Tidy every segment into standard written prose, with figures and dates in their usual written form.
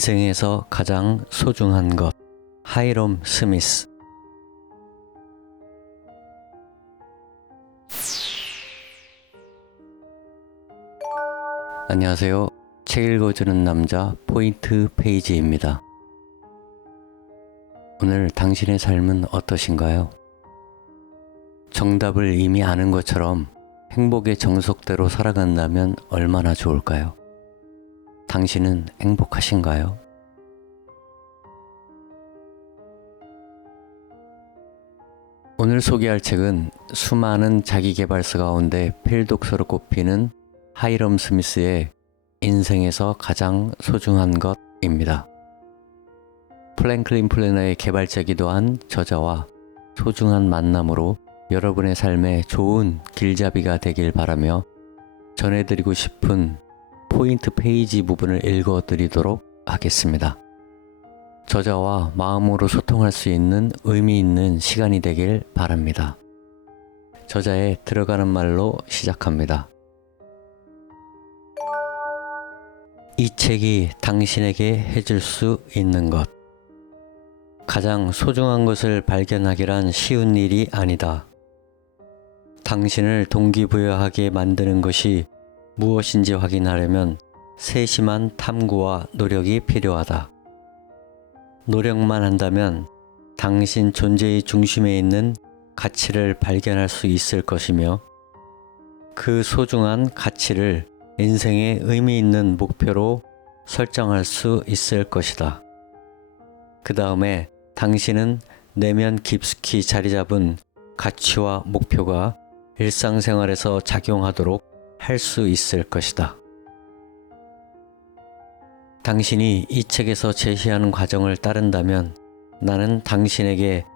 인생에서 가장 소중한 것. 하이롬 스미스. 안녕하세요. 책 읽어주는 남자 포인트 페이지입니다. 오늘 당신의 삶은 어떠신가요? 정답을 이미 아는 것처럼 행복의 정석대로 살아간다면 얼마나 좋을까요? 당신은 행복하신가요? 오늘 소개할 책은 수많은 자기계발서 가운데 필독서로 꼽히는 하이롬 스미스의 인생에서 가장 소중한 것입니다. 플랭클린 플래너의 개발자이기도 한 저자와 소중한 만남으로 여러분의 삶에 좋은 길잡이가 되길 바라며 전해드리고 싶은 포인트 페이지 부분을 읽어드리도록 하겠습니다. 저자와 마음으로 소통할 수 있는 의미 있는 시간이 되길 바랍니다. 저자의 들어가는 말로 시작합니다. 이 책이 당신에게 해줄 수 있는 것. 가장 소중한 것을 발견하기란 쉬운 일이 아니다. 당신을 동기부여하게 만드는 것이 무엇인지 확인하려면 세심한 탐구와 노력이 필요하다. 노력만 한다면 당신 존재의 중심에 있는 가치를 발견할 수 있을 것이며 그 소중한 가치를 인생의 의미 있는 목표로 설정할 수 있을 것이다. 그 다음에 당신은 내면 깊숙이 자리 잡은 가치와 목표가 일상생활에서 작용하도록 할 수 있을 것이다. 당신이 이 책에서 제시하는 과정을 따른다면 나는 당신에게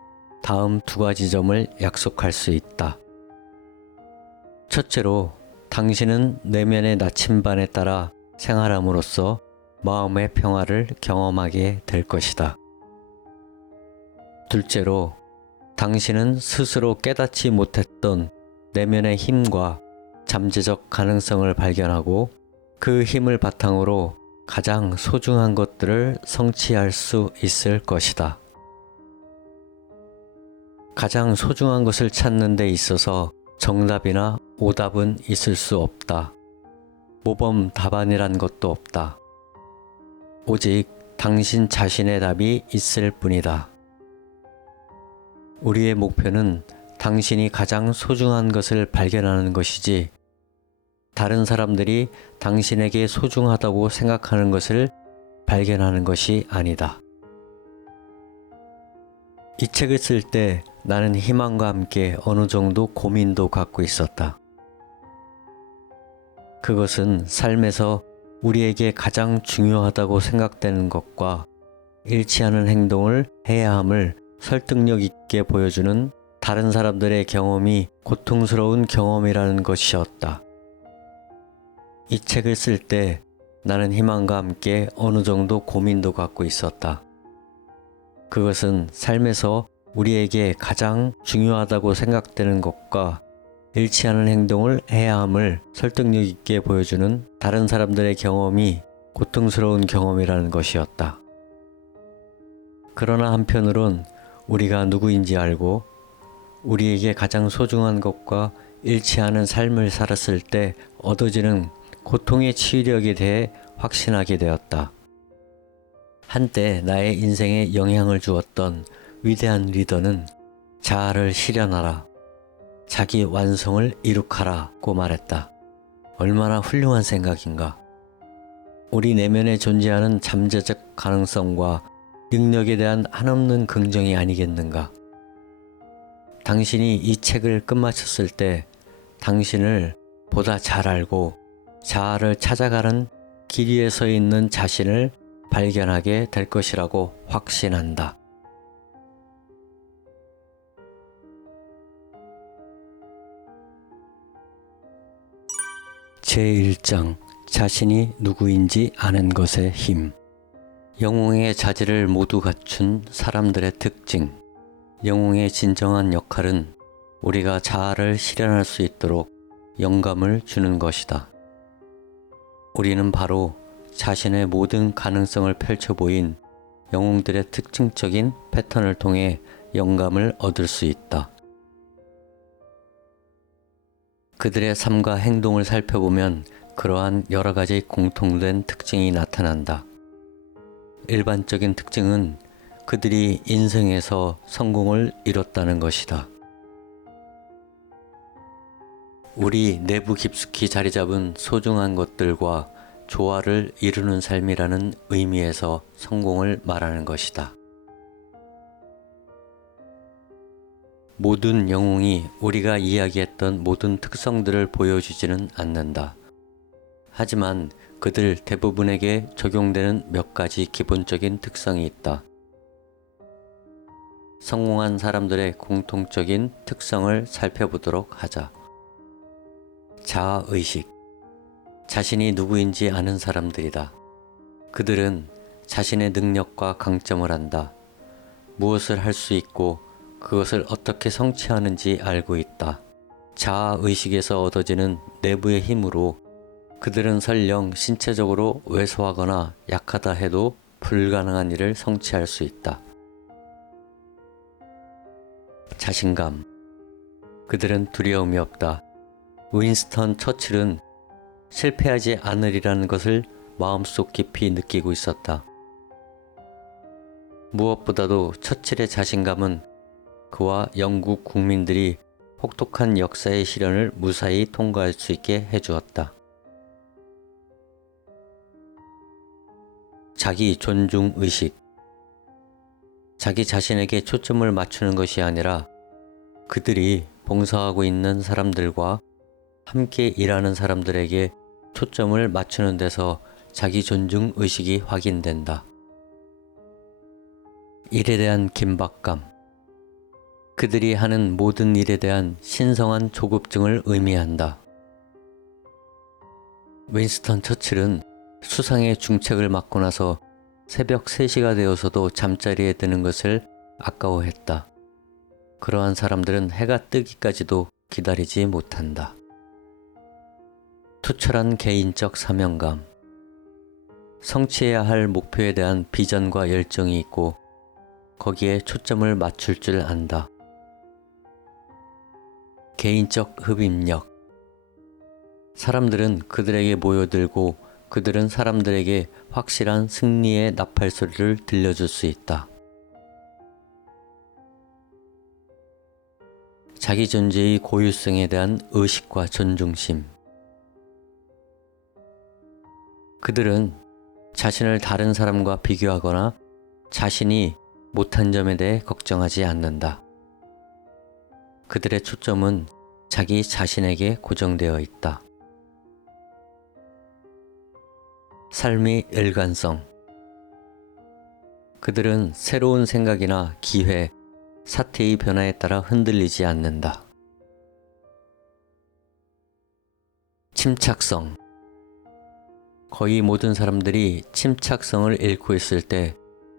다음 두 가지 점을 약속할 수 있다. 첫째로, 당신은 내면의 나침반에 따라 생활함으로써 마음의 평화를 경험하게 될 것이다. 둘째로, 당신은 스스로 깨닫지 못했던 내면의 힘과 잠재적 가능성을 발견하고 그 힘을 바탕으로 가장 소중한 것들을 성취할 수 있을 것이다. 가장 소중한 것을 찾는 데 있어서 정답이나 오답은 있을 수 없다. 모범 답안이란 것도 없다. 오직 당신 자신의 답이 있을 뿐이다. 우리의 목표는 당신이 가장 소중한 것을 발견하는 것이지 다른 사람들이 당신에게 소중하다고 생각하는 것을 발견하는 것이 아니다. 이 책을 쓸 때 나는 희망과 함께 어느 정도 고민도 갖고 있었다. 그것은 삶에서 우리에게 가장 중요하다고 생각되는 것과 일치하는 행동을 해야 함을 설득력 있게 보여주는 다른 사람들의 경험이 고통스러운 경험이라는 것이었다. 이 책을 쓸 때 나는 희망과 함께 어느 정도 고민도 갖고 있었다. 그것은 삶에서 우리에게 가장 중요하다고 생각되는 것과 일치하는 행동을 해야 함을 설득력 있게 보여주는 다른 사람들의 경험이 고통스러운 경험이라는 것이었다. 그러나 한편으론 우리가 누구인지 알고 우리에게 가장 소중한 것과 일치하는 삶을 살았을 때 얻어지는 고통의 치유력에 대해 확신하게 되었다. 한때 나의 인생에 영향을 주었던 위대한 리더는 자아를 실현하라, 자기 완성을 이룩하라고 말했다. 얼마나 훌륭한 생각인가. 우리 내면에 존재하는 잠재적 가능성과 능력에 대한 한없는 긍정이 아니겠는가. 당신이 이 책을 끝마쳤을 때 당신을 보다 잘 알고 자아를 찾아가는 길 위에 서 있는 자신을 발견하게 될 것이라고 확신한다. 제1장 자신이 누구인지 아는 것의 힘. 영웅의 자질을 모두 갖춘 사람들의 특징. 영웅의 진정한 역할은 우리가 자아를 실현할 수 있도록 영감을 주는 것이다. 우리는 바로 자신의 모든 가능성을 펼쳐 보인 영웅들의 특징적인 패턴을 통해 영감을 얻을 수 있다. 그들의 삶과 행동을 살펴보면 그러한 여러 가지 공통된 특징이 나타난다. 일반적인 특징은 그들이 인생에서 성공을 이뤘다는 것이다. 우리 내부 깊숙이 자리 잡은 소중한 것들과 조화를 이루는 삶이라는 의미에서 성공을 말하는 것이다. 모든 영웅이 우리가 이야기했던 모든 특성들을 보여주지는 않는다. 하지만 그들 대부분에게 적용되는 몇 가지 기본적인 특성이 있다. 성공한 사람들의 공통적인 특성을 살펴보도록 하자. 자아의식. 자신이 누구인지 아는 사람들이다. 그들은 자신의 능력과 강점을 안다. 무엇을 할 수 있고 그것을 어떻게 성취하는지 알고 있다. 자아의식에서 얻어지는 내부의 힘으로 그들은 설령 신체적으로 왜소하거나 약하다 해도 불가능한 일을 성취할 수 있다. 자신감. 그들은 두려움이 없다. 윈스턴 처칠은 실패하지 않으리라는 것을 마음속 깊이 느끼고 있었다. 무엇보다도 처칠의 자신감은 그와 영국 국민들이 혹독한 역사의 시련을 무사히 통과할 수 있게 해주었다. 자기 존중 의식. 자기 자신에게 초점을 맞추는 것이 아니라 그들이 봉사하고 있는 사람들과 함께 일하는 사람들에게 초점을 맞추는 데서 자기 존중 의식이 확인된다. 일에 대한 긴박감. 그들이 하는 모든 일에 대한 신성한 조급증을 의미한다. 윈스턴 처칠은 수상의 중책을 맡고 나서 새벽 3시가 되어서도 잠자리에 드는 것을 아까워했다. 그러한 사람들은 해가 뜨기까지도 기다리지 못한다. 투철한 개인적 사명감. 성취해야 할 목표에 대한 비전과 열정이 있고 거기에 초점을 맞출 줄 안다. 개인적 흡입력. 사람들은 그들에게 모여들고 그들은 사람들에게 확실한 승리의 나팔소리를 들려줄 수 있다. 자기 존재의 고유성에 대한 의식과 존중심. 그들은 자신을 다른 사람과 비교하거나 자신이 못한 점에 대해 걱정하지 않는다. 그들의 초점은 자기 자신에게 고정되어 있다. 삶의 일관성. 그들은 새로운 생각이나 기회, 사태의 변화에 따라 흔들리지 않는다. 침착성. 거의 모든 사람들이 침착성을 잃고 있을 때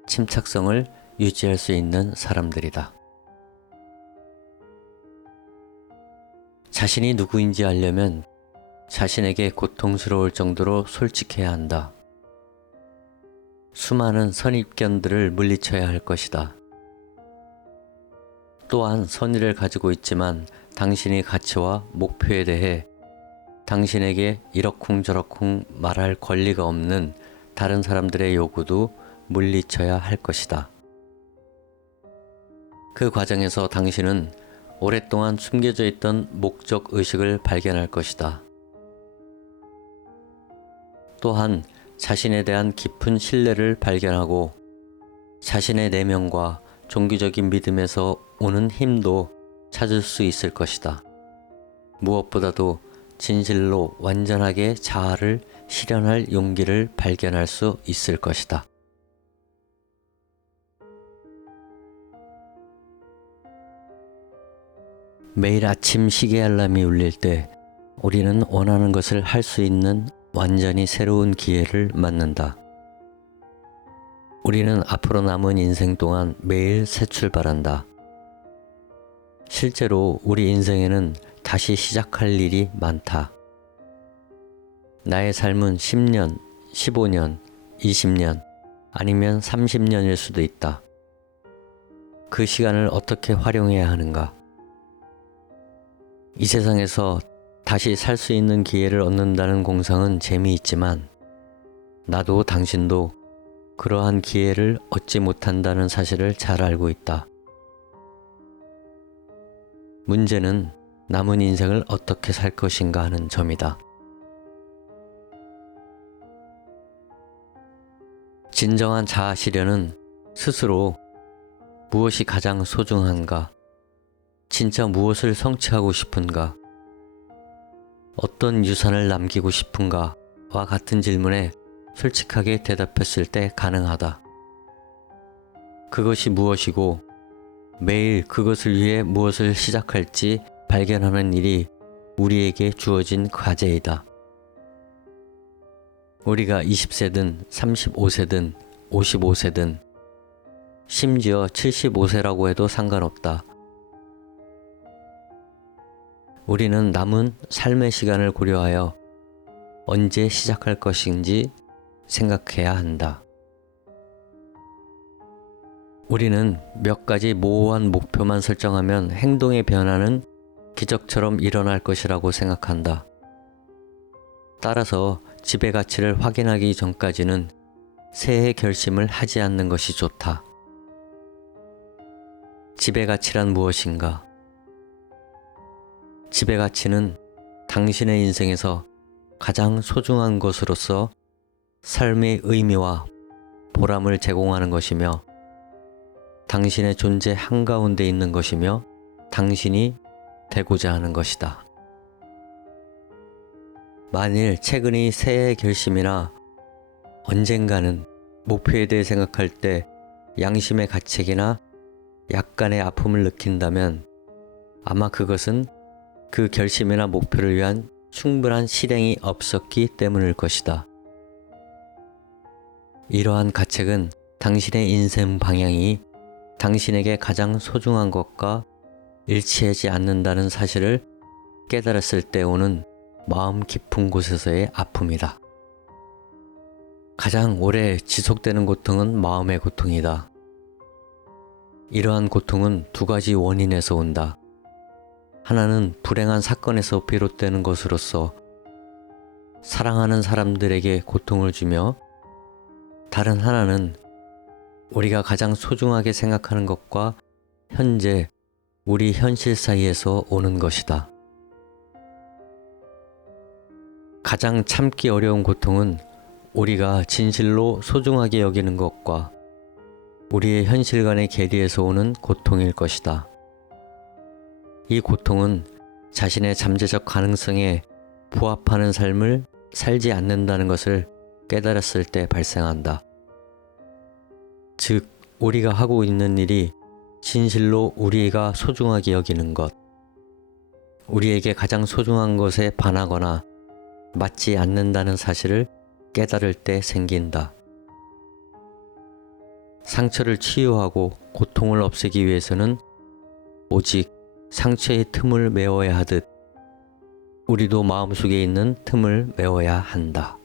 침착성을 유지할 수 있는 사람들이다. 자신이 누구인지 알려면 자신에게 고통스러울 정도로 솔직해야 한다. 수많은 선입견들을 물리쳐야 할 것이다. 또한 선의를 가지고 있지만 당신의 가치와 목표에 대해 당신에게 이러쿵저러쿵 말할 권리가 없는 다른 사람들의 요구도 물리쳐야 할 것이다. 그 과정에서 당신은 오랫동안 숨겨져 있던 목적 의식을 발견할 것이다. 또한 자신에 대한 깊은 신뢰를 발견하고 자신의 내면과 종교적인 믿음에서 오는 힘도 찾을 수 있을 것이다. 무엇보다도 진실로 완전하게 자아를 실현할 용기를 발견할 수 있을 것이다. 매일 아침 시계 알람이 울릴 때 우리는 원하는 것을 할 수 있는 완전히 새로운 기회를 맞는다. 우리는 앞으로 남은 인생 동안 매일 새 출발한다. 실제로 우리 인생에는 다시 시작할 일이 많다. 나의 삶은 10년, 15년, 20년, 아니면 30년일 수도 있다. 그 시간을 어떻게 활용해야 하는가? 이 세상에서 다시 살 수 있는 기회를 얻는다는 공상은 재미있지만 나도 당신도 그러한 기회를 얻지 못한다는 사실을 잘 알고 있다. 문제는 남은 인생을 어떻게 살 것인가 하는 점이다. 진정한 자아 실현은 스스로 무엇이 가장 소중한가, 진짜 무엇을 성취하고 싶은가, 어떤 유산을 남기고 싶은가와 같은 질문에 솔직하게 대답했을 때 가능하다. 그것이 무엇이고 매일 그것을 위해 무엇을 시작할지 발견하는 일이 우리에게 주어진 과제이다. 우리가 20세든 35세든 55세든 심지어 75세라고 해도 상관없다. 우리는 남은 삶의 시간을 고려하여 언제 시작할 것인지 생각해야 한다. 우리는 몇 가지 모호한 목표만 설정하면 행동의 변화는 기적처럼 일어날 것이라고 생각한다. 따라서 지배 가치를 확인하기 전까지는 새해 결심을 하지 않는 것이 좋다. 지배 가치란 무엇인가? 지배 가치는 당신의 인생에서 가장 소중한 것으로서 삶의 의미와 보람을 제공하는 것이며 당신의 존재 한가운데 있는 것이며 당신이 되고자 하는 것이다. 만일 최근의 새해 결심이나 언젠가는 목표에 대해 생각할 때 양심의 가책이나 약간의 아픔을 느낀다면 아마 그것은 그 결심이나 목표를 위한 충분한 실행이 없었기 때문일 것이다. 이러한 가책은 당신의 인생 방향이 당신에게 가장 소중한 것과 일치하지 않는다는 사실을 깨달았을 때 오는 마음 깊은 곳에서의 아픔이다. 가장 오래 지속되는 고통은 마음의 고통이다. 이러한 고통은 두 가지 원인에서 온다. 하나는 불행한 사건에서 비롯되는 것으로서 사랑하는 사람들에게 고통을 주며 다른 하나는 우리가 가장 소중하게 생각하는 것과 현재 우리 현실 사이에서 오는 것이다. 가장 참기 어려운 고통은 우리가 진실로 소중하게 여기는 것과 우리의 현실 간의 괴리에서 오는 고통일 것이다. 이 고통은 자신의 잠재적 가능성에 부합하는 삶을 살지 않는다는 것을 깨달았을 때 발생한다. 즉, 우리가 하고 있는 일이 진실로 우리가 소중하게 여기는 것, 우리에게 가장 소중한 것에 반하거나 맞지 않는다는 사실을 깨달을 때 생긴다. 상처를 치유하고 고통을 없애기 위해서는 오직 상처의 틈을 메워야 하듯 우리도 마음속에 있는 틈을 메워야 한다.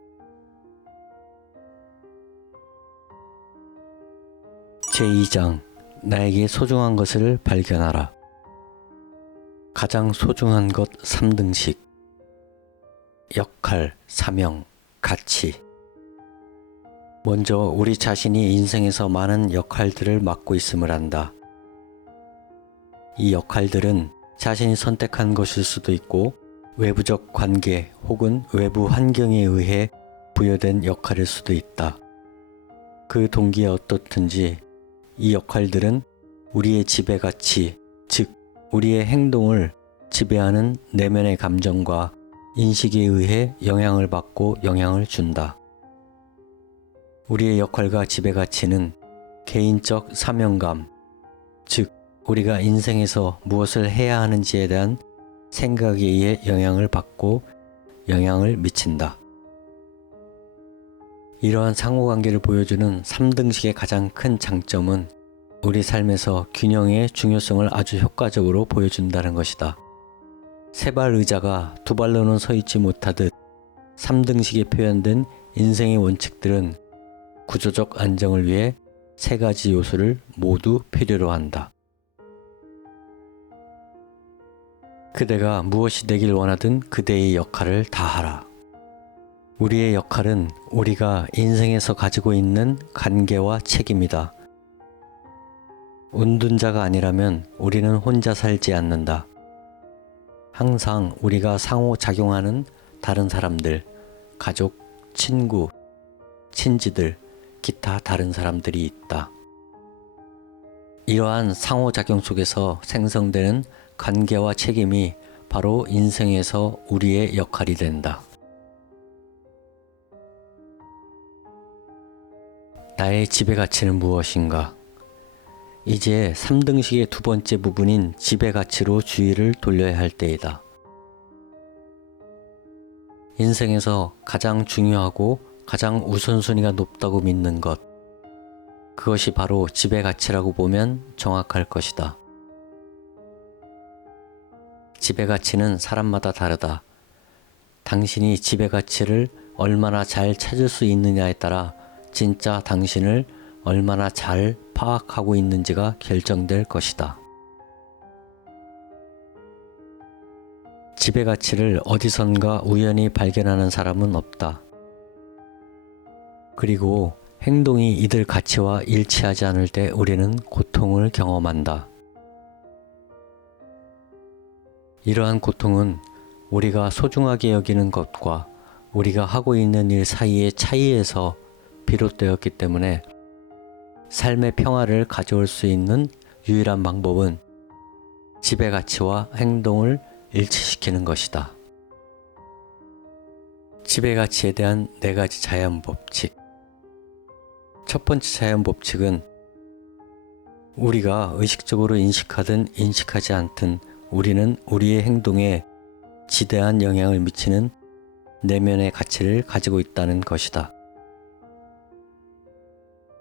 제2장 나에게 소중한 것을 발견하라. 가장 소중한 것 3등식. 역할, 사명, 가치. 먼저 우리 자신이 인생에서 많은 역할들을 맡고 있음을 안다. 이 역할들은 자신이 선택한 것일 수도 있고 외부적 관계 혹은 외부 환경에 의해 부여된 역할일 수도 있다. 그 동기에 어떻든지 이 역할들은 우리의 지배가치, 즉 우리의 행동을 지배하는 내면의 감정과 인식에 의해 영향을 받고 영향을 준다. 우리의 역할과 지배가치는 개인적 사명감, 즉 우리가 인생에서 무엇을 해야 하는지에 대한 생각에 의해 영향을 받고 영향을 미친다. 이러한 상호관계를 보여주는 3등식의 가장 큰 장점은 우리 삶에서 균형의 중요성을 아주 효과적으로 보여준다는 것이다. 세 발 의자가 두 발로는 서 있지 못하듯 3등식에 표현된 인생의 원칙들은 구조적 안정을 위해 세 가지 요소를 모두 필요로 한다. 그대가 무엇이 되길 원하든 그대의 역할을 다하라. 우리의 역할은 우리가 인생에서 가지고 있는 관계와 책임이다. 운둔자가 아니라면 우리는 혼자 살지 않는다. 항상 우리가 상호작용하는 다른 사람들, 가족, 친구, 친지들, 기타 다른 사람들이 있다. 이러한 상호작용 속에서 생성되는 관계와 책임이 바로 인생에서 우리의 역할이 된다. 나의 지배가치는 무엇인가? 이제 3등식의 두 번째 부분인 지배가치로 주의를 돌려야 할 때이다. 인생에서 가장 중요하고 가장 우선순위가 높다고 믿는 것, 그것이 바로 지배가치라고 보면 정확할 것이다. 지배가치는 사람마다 다르다. 당신이 지배가치를 얼마나 잘 찾을 수 있느냐에 따라 진짜 당신을 얼마나 잘 파악하고 있는지가 결정될 것이다. 지배가치를 어디선가 우연히 발견하는 사람은 없다. 그리고 행동이 이들 가치와 일치하지 않을 때 우리는 고통을 경험한다. 이러한 고통은 우리가 소중하게 여기는 것과 우리가 하고 있는 일 사이의 차이에서 비롯되었기 때문에 삶의 평화를 가져올 수 있는 유일한 방법은 지배가치와 행동을 일치시키는 것이다. 지배가치에 대한 4가지 자연법칙. 첫 번째 자연법칙은 우리가 의식적으로 인식하든 인식하지 않든 우리는 우리의 행동에 지대한 영향을 미치는 내면의 가치를 가지고 있다는 것이다.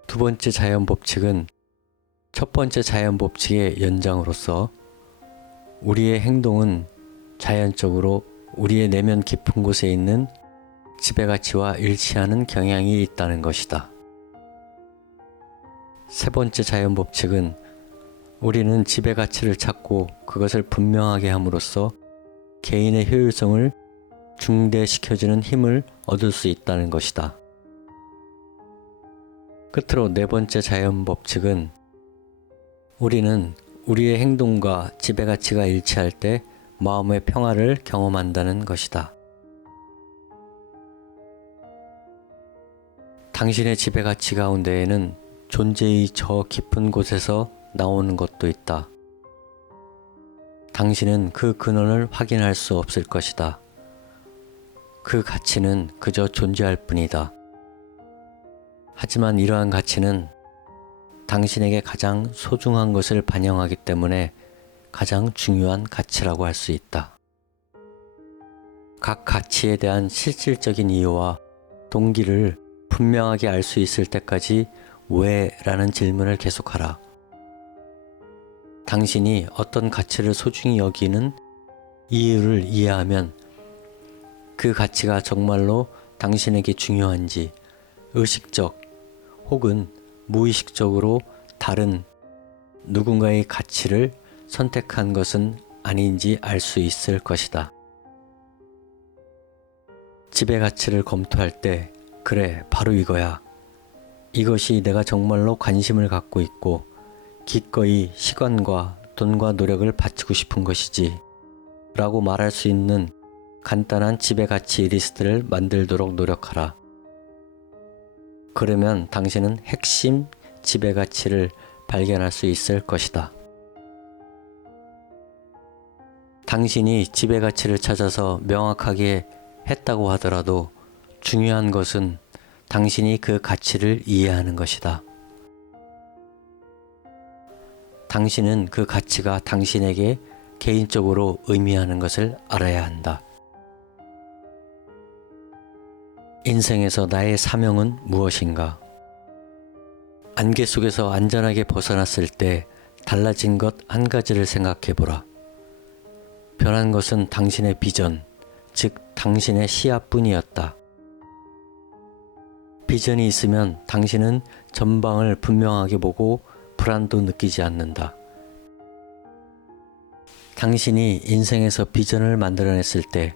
두 번째 자연법칙은 첫 번째 자연법칙의 연장으로서 우리의 행동은 자연적으로 우리의 내면 깊은 곳에 있는 지배가치와 일치하는 경향이 있다는 것이다. 세 번째 자연법칙은 우리는 지배가치를 찾고 그것을 분명하게 함으로써 개인의 효율성을 중대시켜주는 힘을 얻을 수 있다는 것이다. 끝으로 4번째 자연법칙은 우리는 우리의 행동과 지배가치가 일치할 때 마음의 평화를 경험한다는 것이다. 당신의 지배가치 가운데에는 존재의 저 깊은 곳에서 나오는 것도 있다. 당신은 그 근원을 확인할 수 없을 것이다. 그 가치는 그저 존재할 뿐이다. 하지만 이러한 가치는 당신에게 가장 소중한 것을 반영하기 때문에 가장 중요한 가치라고 할 수 있다. 각 가치에 대한 실질적인 이유와 동기를 분명하게 알 수 있을 때까지 왜? 라는 질문을 계속하라. 당신이 어떤 가치를 소중히 여기는 이유를 이해하면 그 가치가 정말로 당신에게 중요한지 의식적 혹은 무의식적으로 다른 누군가의 가치를 선택한 것은 아닌지 알 수 있을 것이다. 지배가치를 검토할 때 그래, 바로 이거야. 이것이 내가 정말로 관심을 갖고 있고 기꺼이 시간과 돈과 노력을 바치고 싶은 것이지 라고 말할 수 있는 간단한 지배가치 리스트를 만들도록 노력하라. 그러면 당신은 핵심 지배가치를 발견할 수 있을 것이다. 당신이 지배가치를 찾아서 명확하게 했다고 하더라도 중요한 것은 당신이 그 가치를 이해하는 것이다. 당신은 그 가치가 당신에게 개인적으로 의미하는 것을 알아야 한다. 인생에서 나의 사명은 무엇인가? 안개 속에서 안전하게 벗어났을 때 달라진 것 한 가지를 생각해 보라. 변한 것은 당신의 비전, 즉 당신의 시야뿐이었다. 비전이 있으면 당신은 전방을 분명하게 보고 불안도 느끼지 않는다. 당신이 인생에서 비전을 만들어냈을 때,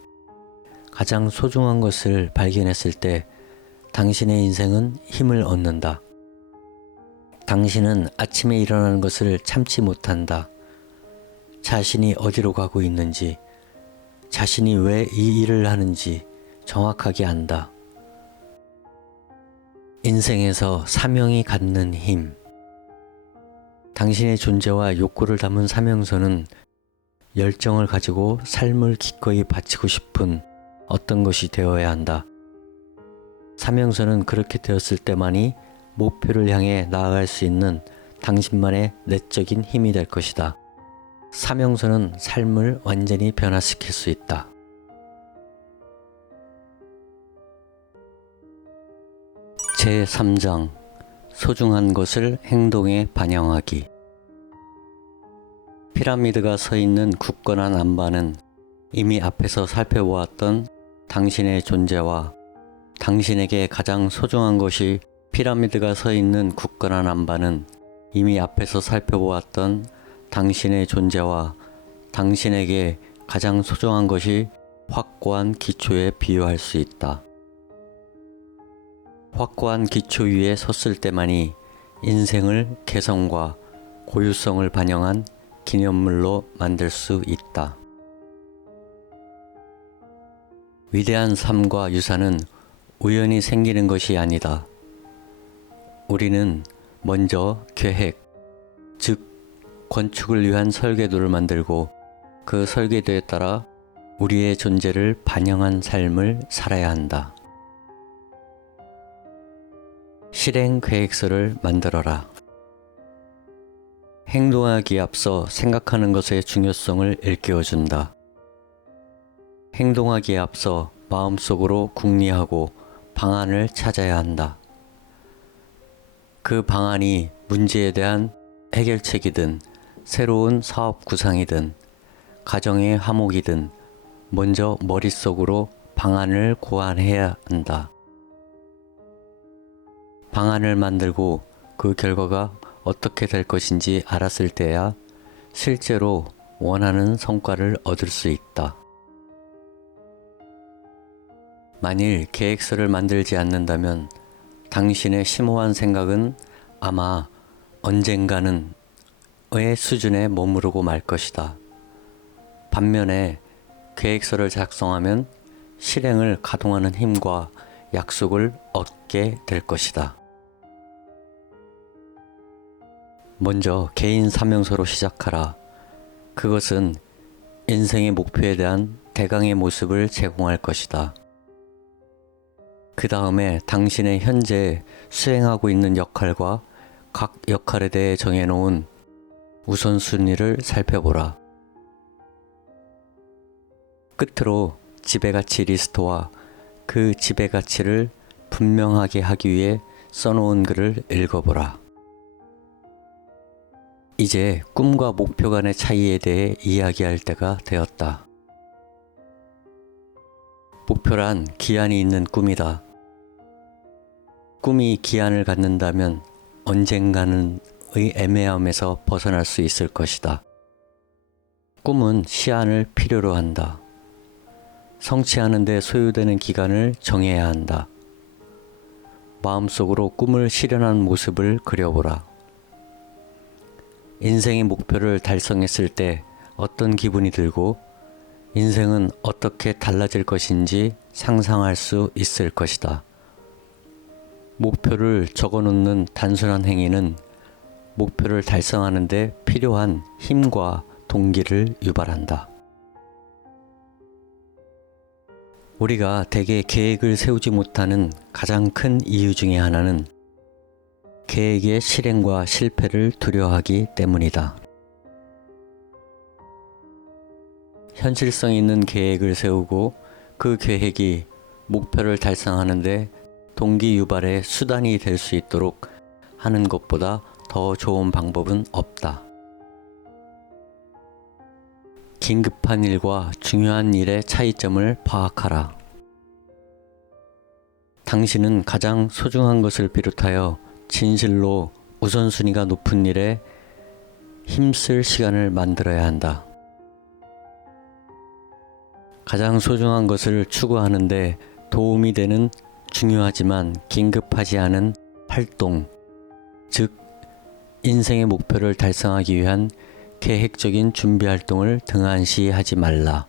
가장 소중한 것을 발견했을 때 당신의 인생은 힘을 얻는다. 당신은 아침에 일어나는 것을 참지 못한다. 자신이 어디로 가고 있는지, 자신이 왜 이 일을 하는지 정확하게 안다. 인생에서 사명이 갖는 힘. 당신의 존재와 욕구를 담은 사명서는 열정을 가지고 삶을 기꺼이 바치고 싶은 어떤 것이 되어야 한다. 사명서는 그렇게 되었을 때만이 목표를 향해 나아갈 수 있는 당신만의 내적인 힘이 될 것이다. 사명서는 삶을 완전히 변화시킬 수 있다. 제3장 소중한 것을 행동에 반영하기. 피라미드가 서 있는 굳건한 안반은 이미 앞에서 살펴보았던 당신의 존재와 당신에게 가장 소중한 것이 피라미드가 서 있는 굳건한 안반은 이미 앞에서 살펴보았던 당신의 존재와 당신에게 가장 소중한 것이 확고한 기초에 비유할 수 있다. 확고한 기초 위에 섰을 때만이 인생을 개성과 고유성을 반영한 기념물로 만들 수 있다. 위대한 삶과 유산은 우연히 생기는 것이 아니다. 우리는 먼저 계획, 즉 건축을 위한 설계도를 만들고 그 설계도에 따라 우리의 존재를 반영한 삶을 살아야 한다. 실행 계획서를 만들어라. 행동하기에 앞서 생각하는 것의 중요성을 일깨워준다. 행동하기에 앞서 마음속으로 궁리하고 방안을 찾아야 한다. 그 방안이 문제에 대한 해결책이든 새로운 사업 구상이든 가정의 화목이든 먼저 머릿속으로 방안을 고안해야 한다. 방안을 만들고 그 결과가 어떻게 될 것인지 알았을 때야 실제로 원하는 성과를 얻을 수 있다. 만일 계획서를 만들지 않는다면 당신의 심오한 생각은 아마 언젠가는 의 수준에 머무르고 말 것이다. 반면에 계획서를 작성하면 실행을 가동하는 힘과 약속을 얻게 될 것이다. 먼저 개인 사명서로 시작하라. 그것은 인생의 목표에 대한 대강의 모습을 제공할 것이다. 그 다음에 당신의 현재 수행하고 있는 역할과 각 역할에 대해 정해놓은 우선순위를 살펴보라. 끝으로 지배가치 리스트와 그 지배가치를 분명하게 하기 위해 써놓은 글을 읽어보라. 이제 꿈과 목표 간의 차이에 대해 이야기할 때가 되었다. 목표란 기한이 있는 꿈이다. 꿈이 기한을 갖는다면 언젠가는 의 애매함에서 벗어날 수 있을 것이다. 꿈은 시한을 필요로 한다. 성취하는 데 소요되는 기간을 정해야 한다. 마음속으로 꿈을 실현한 모습을 그려보라. 인생의 목표를 달성했을 때 어떤 기분이 들고 인생은 어떻게 달라질 것인지 상상할 수 있을 것이다. 목표를 적어놓는 단순한 행위는 목표를 달성하는 데 필요한 힘과 동기를 유발한다. 우리가 대개 계획을 세우지 못하는 가장 큰 이유 중에 하나는 계획의 실행과 실패를 두려워하기 때문이다. 현실성 있는 계획을 세우고 그 계획이 목표를 달성하는 데 동기 유발의 수단이 될 수 있도록 하는 것보다 더 좋은 방법은 없다. 긴급한 일과 중요한 일의 차이점을 파악하라. 당신은 가장 소중한 것을 비롯하여 진실로 우선순위가 높은 일에 힘쓸 시간을 만들어야 한다. 가장 소중한 것을 추구하는데 도움이 되는 중요하지만 긴급하지 않은 활동, 즉 인생의 목표를 달성하기 위한 계획적인 준비 활동을 등한시하지 말라.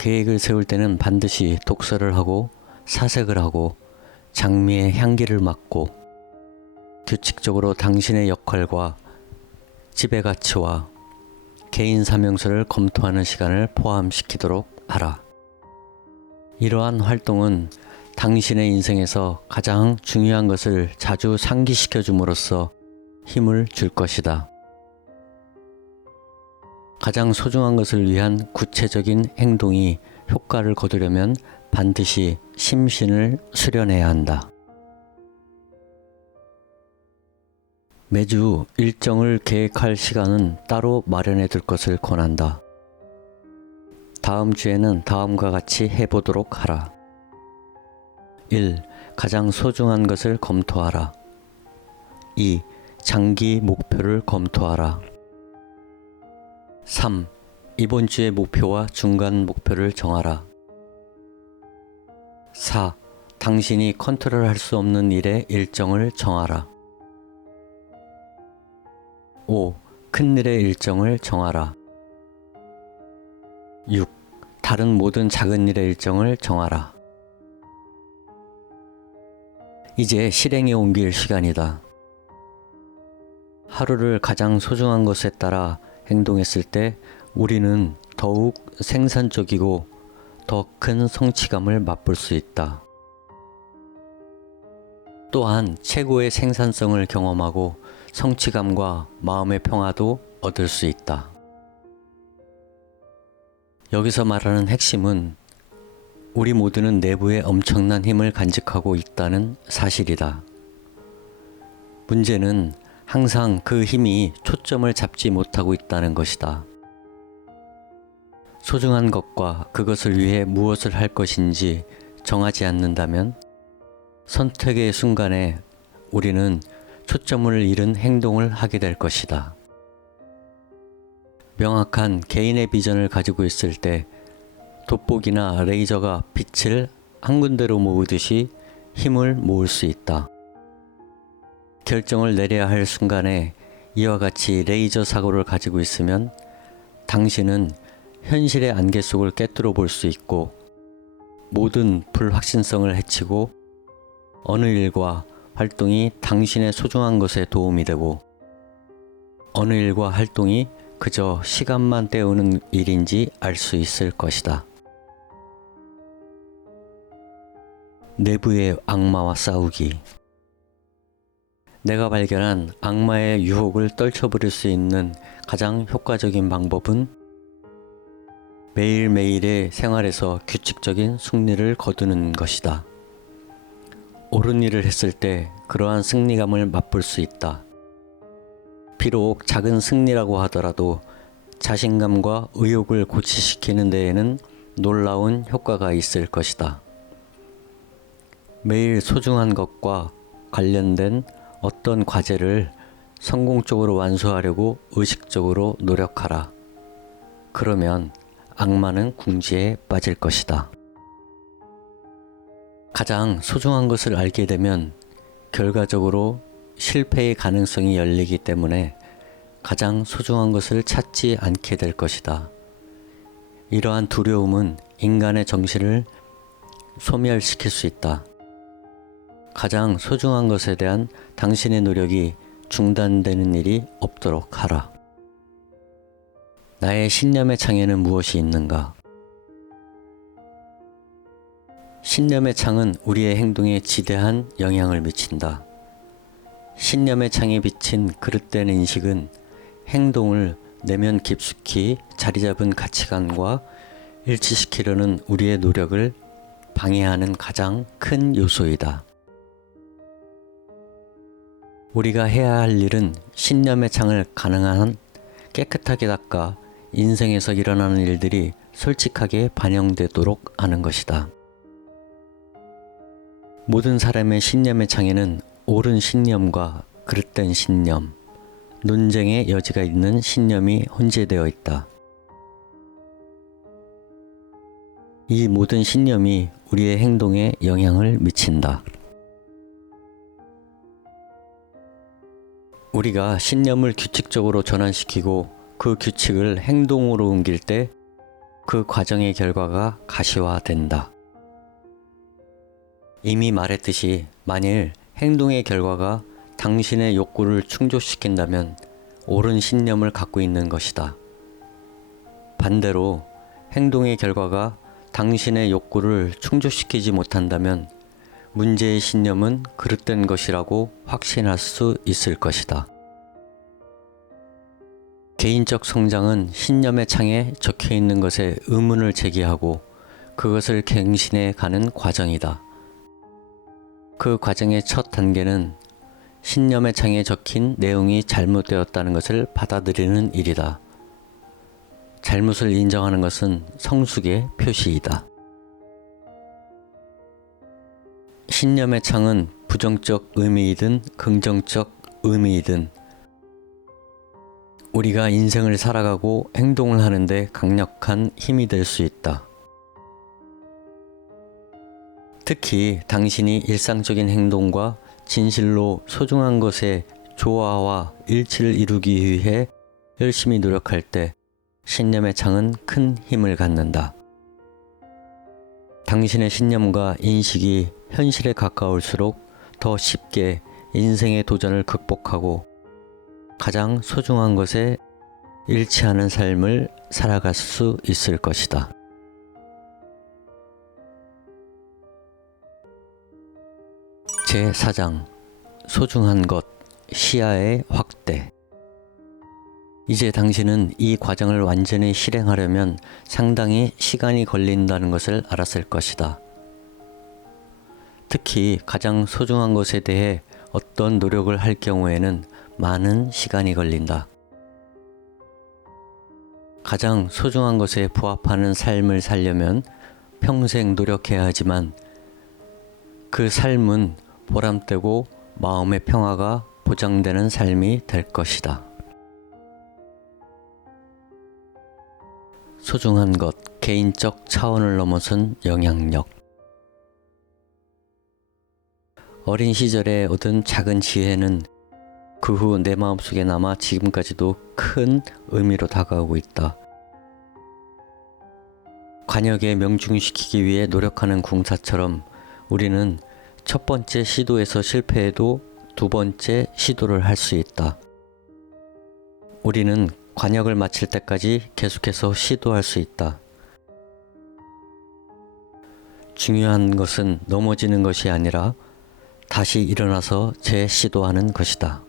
계획을 세울 때는 반드시 독서를 하고 사색을 하고 장미의 향기를 맡고 규칙적으로 당신의 역할과 집의 가치와 개인 사명서를 검토하는 시간을 포함시키도록 하라. 이러한 활동은 당신의 인생에서 가장 중요한 것을 자주 상기시켜 줌으로써 힘을 줄 것이다. 가장 소중한 것을 위한 구체적인 행동이 효과를 거두려면 반드시 심신을 수련해야 한다. 매주 일정을 계획할 시간은 따로 마련해 둘 것을 권한다. 다음 주에는 다음과 같이 해보도록 하라. 1. 가장 소중한 것을 검토하라. 2. 장기 목표를 검토하라. 3. 이번 주의 목표와 중간 목표를 정하라. 4. 당신이 컨트롤할 수 없는 일의 일정을 정하라. 5. 큰일의 일정을 정하라. 6. 다른 모든 작은 일의 일정을 정하라. 이제 실행에 옮길 시간이다. 하루를 가장 소중한 것에 따라 행동했을 때 우리는 더욱 생산적이고 더 큰 성취감을 맛볼 수 있다. 또한 최고의 생산성을 경험하고 성취감과 마음의 평화도 얻을 수 있다. 여기서 말하는 핵심은 우리 모두는 내부에 엄청난 힘을 간직하고 있다는 사실이다. 문제는 항상 그 힘이 초점을 잡지 못하고 있다는 것이다. 소중한 것과 그것을 위해 무엇을 할 것인지 정하지 않는다면 선택의 순간에 우리는 초점을 잃은 행동을 하게 될 것이다. 명확한 개인의 비전을 가지고 있을 때 돋보기나 레이저가 빛을 한 군데로 모으듯이 힘을 모을 수 있다. 결정을 내려야 할 순간에 이와 같이 레이저 사고를 가지고 있으면 당신은 현실의 안개 속을 꿰뚫어 볼 수 있고 모든 불확신성을 해치고 어느 일과 활동이 당신의 소중한 것에 도움이 되고 어느 일과 활동이 그저 시간만 때우는 일인지 알 수 있을 것이다. 내부의 악마와 싸우기. 내가 발견한 악마의 유혹을 떨쳐버릴 수 있는 가장 효과적인 방법은 매일매일의 생활에서 규칙적인 승리를 거두는 것이다. 옳은 일을 했을 때 그러한 승리감을 맛볼 수 있다. 비록 작은 승리라고 하더라도 자신감과 의욕을 고취시키는 데에는 놀라운 효과가 있을 것이다. 매일 소중한 것과 관련된 어떤 과제를 성공적으로 완수하려고 의식적으로 노력하라. 그러면 악마는 궁지에 빠질 것이다. 가장 소중한 것을 알게 되면 결과적으로 실패의 가능성이 열리기 때문에 가장 소중한 것을 찾지 않게 될 것이다. 이러한 두려움은 인간의 정신을 소멸시킬 수 있다. 가장 소중한 것에 대한 당신의 노력이 중단되는 일이 없도록 하라. 나의 신념의 창에는 무엇이 있는가? 신념의 창은 우리의 행동에 지대한 영향을 미친다. 신념의 창에 비친 그릇된 인식은 행동을 내면 깊숙이 자리 잡은 가치관과 일치시키려는 우리의 노력을 방해하는 가장 큰 요소이다. 우리가 해야 할 일은 신념의 창을 가능한 한 깨끗하게 닦아 인생에서 일어나는 일들이 솔직하게 반영되도록 하는 것이다. 모든 사람의 신념의 창에는 옳은 신념과 그릇된 신념, 논쟁의 여지가 있는 신념이 혼재되어 있다. 이 모든 신념이 우리의 행동에 영향을 미친다. 우리가 신념을 규칙적으로 전환시키고 그 규칙을 행동으로 옮길 때 그 과정의 결과가 가시화된다. 이미 말했듯이 만일 행동의 결과가 당신의 욕구를 충족시킨다면 옳은 신념을 갖고 있는 것이다. 반대로 행동의 결과가 당신의 욕구를 충족시키지 못한다면 문제의 신념은 그릇된 것이라고 확신할 수 있을 것이다. 개인적 성장은 신념의 창에 적혀 있는 것에 의문을 제기하고 그것을 갱신해 가는 과정이다. 그 과정의 첫 단계는 신념의 창에 적힌 내용이 잘못되었다는 것을 받아들이는 일이다. 잘못을 인정하는 것은 성숙의 표시이다. 신념의 창은 부정적 의미이든 긍정적 의미이든 우리가 인생을 살아가고 행동을 하는데 강력한 힘이 될 수 있다. 특히 당신이 일상적인 행동과 진실로 소중한 것의 조화와 일치를 이루기 위해 열심히 노력할 때 신념의 창은 큰 힘을 갖는다. 당신의 신념과 인식이 현실에 가까울수록 더 쉽게 인생의 도전을 극복하고 가장 소중한 것에 일치하는 삶을 살아갈 수 있을 것이다. 제4장 소중한 것, 시야의 확대. 이제 당신은 이 과정을 완전히 실행하려면 상당히 시간이 걸린다는 것을 알았을 것이다. 특히 가장 소중한 것에 대해 어떤 노력을 할 경우에는 많은 시간이 걸린다. 가장 소중한 것에 부합하는 삶을 살려면 평생 노력해야 하지만 그 삶은 보람되고 마음의 평화가 보장되는 삶이 될 것이다. 소중한 것, 개인적 차원을 넘어선 영향력. 어린 시절에 얻은 작은 지혜는 그 후 내 마음속에 남아 지금까지도 큰 의미로 다가오고 있다. 관역에 명중시키기 위해 노력하는 궁사처럼 우리는 첫 번째 시도에서 실패해도 두 번째 시도를 할 수 있다. 우리는 관역을 마칠 때까지 계속해서 시도할 수 있다. 중요한 것은 넘어지는 것이 아니라 다시 일어나서 재시도하는 것이다.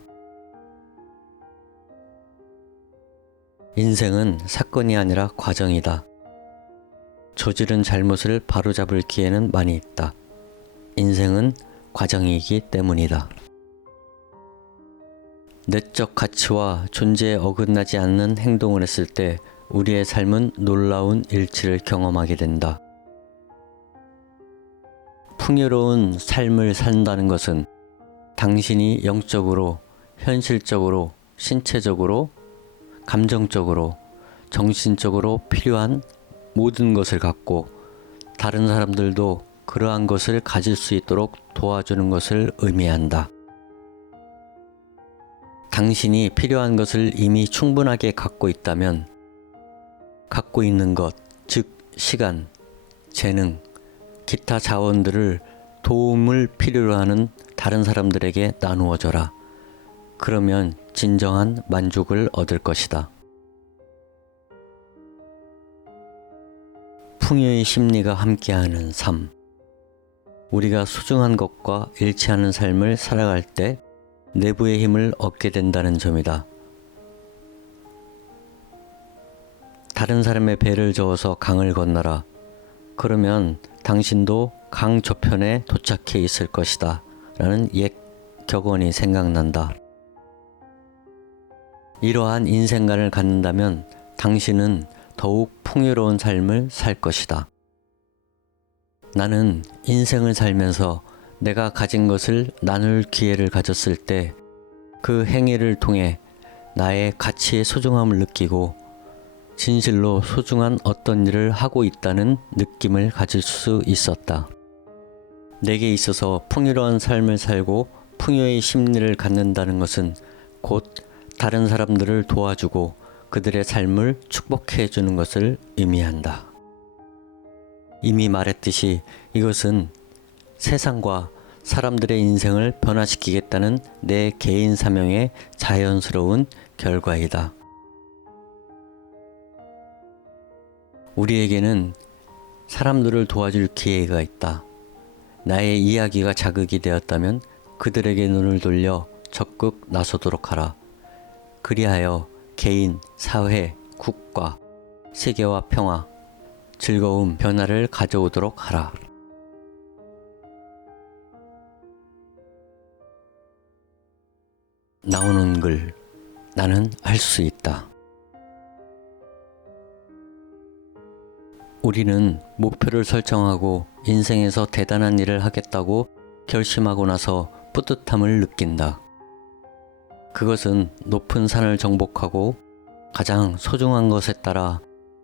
인생은 사건이 아니라 과정이다. 저지른 잘못을 바로잡을 기회는 많이 있다. 인생은 과정이기 때문이다. 내적 가치와 존재에 어긋나지 않는 행동을 했을 때 우리의 삶은 놀라운 일치를 경험하게 된다. 풍요로운 삶을 산다는 것은 당신이 영적으로, 현실적으로, 신체적으로, 감정적으로, 정신적으로 필요한 모든 것을 갖고 다른 사람들도 그러한 것을 가질 수 있도록 도와주는 것을 의미한다. 당신이 필요한 것을 이미 충분하게 갖고 있다면 갖고 있는 것, 즉 시간, 재능, 기타 자원들을 도움을 필요로 하는 다른 사람들에게 나누어줘라. 그러면 진정한 만족을 얻을 것이다. 풍요의 심리가 함께하는 삶. 우리가 소중한 것과 일치하는 삶을 살아갈 때 내부의 힘을 얻게 된다는 점이다. 다른 사람의 배를 저어서 강을 건너라. 그러면 당신도 강 저편에 도착해 있을 것이다. 라는 옛 격언이 생각난다. 이러한 인생관을 갖는다면 당신은 더욱 풍요로운 삶을 살 것이다. 나는 인생을 살면서 내가 가진 것을 나눌 기회를 가졌을 때 그 행위를 통해 나의 가치의 소중함을 느끼고 진실로 소중한 어떤 일을 하고 있다는 느낌을 가질 수 있었다. 내게 있어서 풍요로운 삶을 살고 풍요의 심리를 갖는다는 것은 곧 다른 사람들을 도와주고 그들의 삶을 축복해 주는 것을 의미한다. 이미 말했듯이 이것은 세상과 사람들의 인생을 변화시키겠다는 내 개인 사명의 자연스러운 결과이다. 우리에게는 사람들을 도와줄 기회가 있다. 나의 이야기가 자극이 되었다면 그들에게 눈을 돌려 적극 나서도록 하라. 그리하여 개인, 사회, 국가, 세계와 평화, 즐거움, 변화를 가져오도록 하라. 나오는 글, 나는 할 수 있다. 우리는 목표를 설정하고 인생에서 대단한 일을 하겠다고 결심하고 나서 뿌듯함을 느낀다. 그것은 높은 산을 정복하고 가장 소중한 것에 따라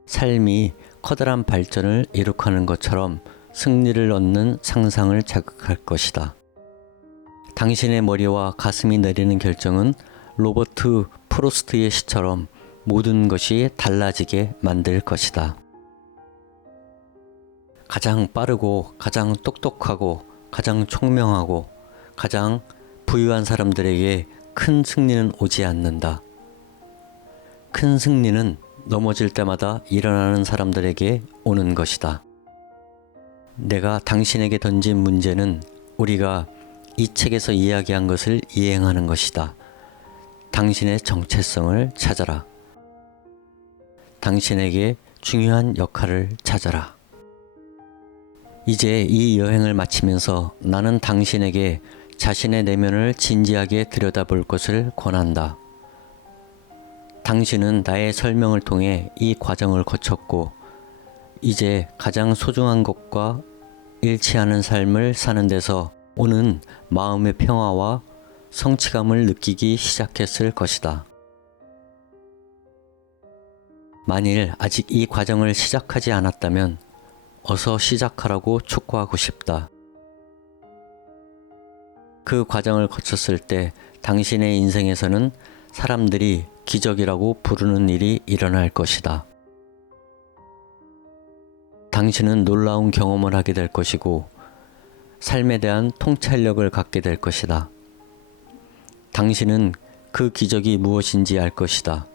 삶이 커다란 발전을 이룩하는 것처럼 승리를 얻는 상상을 자극할 것이다. 당신의 머리와 가슴이 내리는 결정은 로버트 프로스트의 시처럼 모든 것이 달라지게 만들 것이다. 가장 빠르고 가장 똑똑하고 가장 총명하고 가장 부유한 사람들에게 큰 승리는 오지 않는다. 큰 승리는 넘어질 때마다 일어나는 사람들에게 오는 것이다. 내가 당신에게 던진 문제는 우리가 이 책에서 이야기한 것을 이행하는 것이다. 당신의 정체성을 찾아라. 당신에게 중요한 역할을 찾아라. 이제 이 여행을 마치면서 나는 당신에게 자신의 내면을 진지하게 들여다볼 것을 권한다. 당신은 나의 설명을 통해 이 과정을 거쳤고 이제 가장 소중한 것과 일치하는 삶을 사는 데서 오는 마음의 평화와 성취감을 느끼기 시작했을 것이다. 만일 아직 이 과정을 시작하지 않았다면 어서 시작하라고 촉구하고 싶다. 그 과정을 거쳤을 때 당신의 인생에서는 사람들이 기적이라고 부르는 일이 일어날 것이다. 당신은 놀라운 경험을 하게 될 것이고 삶에 대한 통찰력을 갖게 될 것이다. 당신은 그 기적이 무엇인지 알 것이다.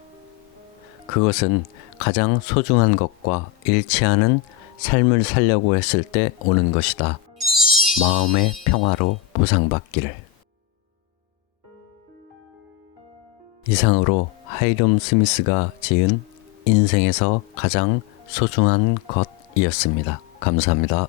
그것은 가장 소중한 것과 일치하는 삶을 살려고 했을 때 오는 것이다. 마음의 평화로 보상받기를. 이상으로 하이럼 스미스가 지은 인생에서 가장 소중한 것이었습니다. 감사합니다.